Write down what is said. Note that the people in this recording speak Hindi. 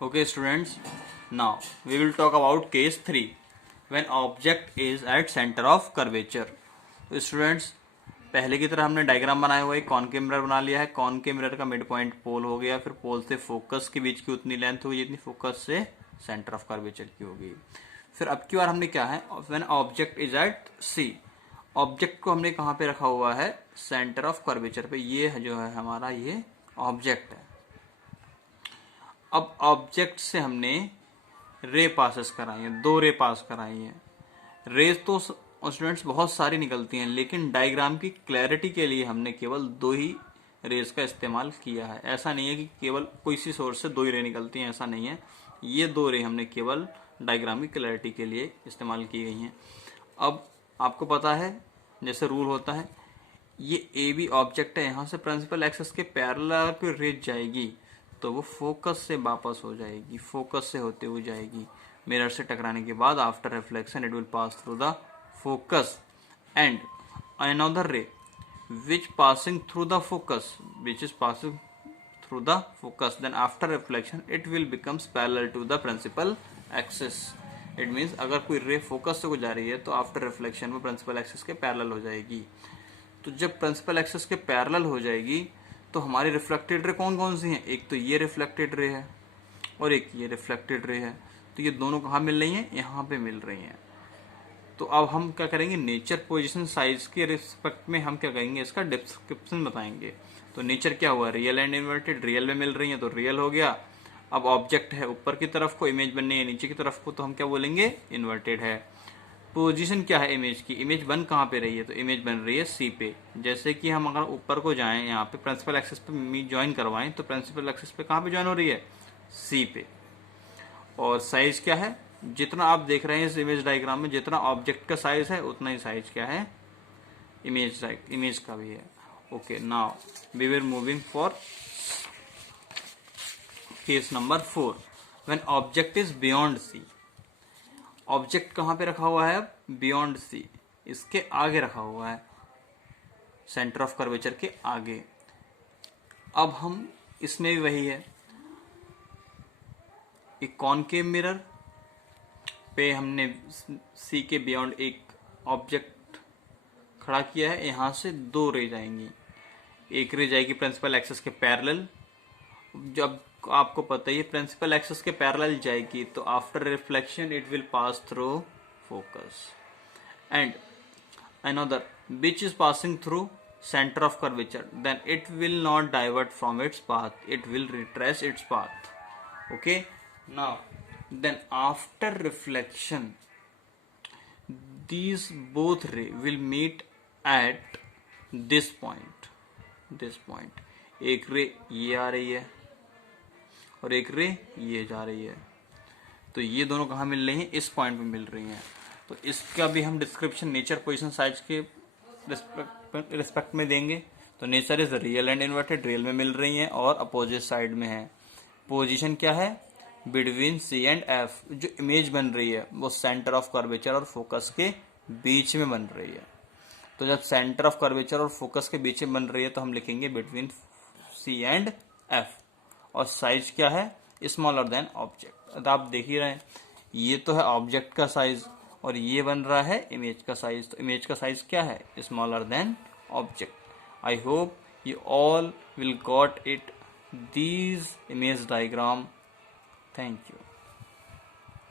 Okay students, now we will talk about case 3 when object is at center of curvature. तो स्टूडेंट्स पहले की तरह हमने डायग्राम बनाया हुआ है, कॉनकेव मिरर बना लिया है। कॉनकेव मिरर का मिड पॉइंट पोल हो गया, फिर पोल से फोकस के बीच की उतनी लेंथ होगी जितनी फोकस से सेंटर ऑफ कर्वेचर की होगी। फिर अब की बार हमने क्या है, when object is at C, object को हमने कहाँ पे रखा हुआ है, सेंटर ऑफ कर्वेचर पे। ये जो है हमारा ये ऑब्जेक्ट है। अब ऑब्जेक्ट से हमने रे पासेस कराई है, 2 रे पास कराई है। रेज तो स्टूडेंट्स बहुत सारी निकलती हैं, लेकिन डायग्राम की क्लैरिटी के लिए हमने केवल 2 ही रेज का इस्तेमाल किया है। ऐसा नहीं है कि केवल कोई सी सोर्स से 2 ही रे निकलती हैं, ऐसा नहीं है। ये 2 रे हमने केवल डायग्राम की क्लैरिटी के लिए इस्तेमाल की गई हैं। अब आपको पता है जैसे रूल होता है, ये ए बी ऑब्जेक्ट है, यहाँ से प्रिंसिपल एक्सिस के पैरेलल पे रेज जाएगी तो वो फोकस से वापस हो जाएगी, फोकस से होते हुए जाएगी। मिरर से टकराने के बाद after reflection it will pass through the focus and another रे which passing through the focus, which is passing through the focus, then after reflection it will becomes parallel to the principal axis. It means अगर कोई रे फोकस से जा रही है तो आफ्टर रिफ्लेक्शन वो प्रिंसिपल एक्सिस के पैरेलल हो जाएगी। तो जब प्रिंसिपल एक्सिस के पैरेलल हो जाएगी तो हमारी रिफ्लेक्टेड रे कौन कौन सी हैं, एक तो ये रिफ्लेक्टेड रे है और एक ये रिफ्लेक्टेड रे है। तो ये दोनों कहाँ मिल रही हैं, यहाँ पे मिल रही हैं। तो अब हम क्या करेंगे, नेचर पोजीशन साइज के रिस्पेक्ट में हम क्या करेंगे, इसका डिस्क्रिप्शन बताएंगे। तो नेचर क्या हुआ, रियल एंड इन्वर्टेड, रियल में मिल रही है तो रियल हो गया। अब ऑब्जेक्ट है ऊपर की तरफ को, इमेज बननी है नीचे की तरफ को, तो हम क्या बोलेंगे, इन्वर्टेड है। पोजीशन क्या है इमेज की, इमेज बन कहाँ पे रही है, तो इमेज बन रही है सी पे। जैसे कि हम अगर ऊपर को जाएं, यहाँ पे प्रिंसिपल एक्सिस पे ज्वाइन करवाएं तो प्रिंसिपल एक्सिस पे कहाँ पे ज्वाइन हो रही है, सी पे। और साइज क्या है, जितना आप देख रहे हैं इस इमेज डायग्राम में, जितना ऑब्जेक्ट का साइज है उतना ही साइज क्या है, इमेज का भी है। Okay, now we will moving for case number 4 when object is beyond C. Object कहाँ पे रखा हुआ है, बियॉन्ड सी, इसके आगे रखा हुआ है, सेंटर ऑफ कर्वेचर के आगे। अब हम इसमें भी वही है, एक कॉनकेव मिरर पे हमने सी के बियॉन्ड एक ऑब्जेक्ट खड़ा किया है। यहाँ से 2 रे जाएंगी, एक रे जाएगी प्रिंसिपल एक्सिस के पैरेलल। जब आपको पता है प्रिंसिपल एक्सिस के पैरेलल जाएगी तो after reflection it will pass through focus and another which is passing through center of curvature, then it will not divert from its path, it will retrace its path. Okay, now then after reflection these both ray will meet at this point, एक रे ये आ रही है और एक रे ये जा रही है। तो ये दोनों कहाँ मिल रही हैं, इस पॉइंट पे मिल रही हैं। तो इसका भी हम डिस्क्रिप्शन नेचर पोजीशन साइज के रिस्पेक्ट में देंगे। तो nature is real and inverted, real में मिल रही हैं और अपोजिट साइड में है। पोजीशन क्या है, बिटवीन सी एंड एफ, जो इमेज बन रही है वो सेंटर ऑफ कर्वेचर और फोकस के बीच में बन रही है। तो जब सेंटर ऑफ कर्वेचर और फोकस के बीच में बन रही है तो हम लिखेंगे बिटवीन सी एंड एफ। और साइज क्या है, स्मॉलर देन ऑब्जेक्ट। तो आप देख ही रहे हैं, ये तो है ऑब्जेक्ट का साइज और ये बन रहा है इमेज का साइज। तो इमेज का साइज क्या है, smaller than object. I hope you all will got it, these image diagram. Thank you.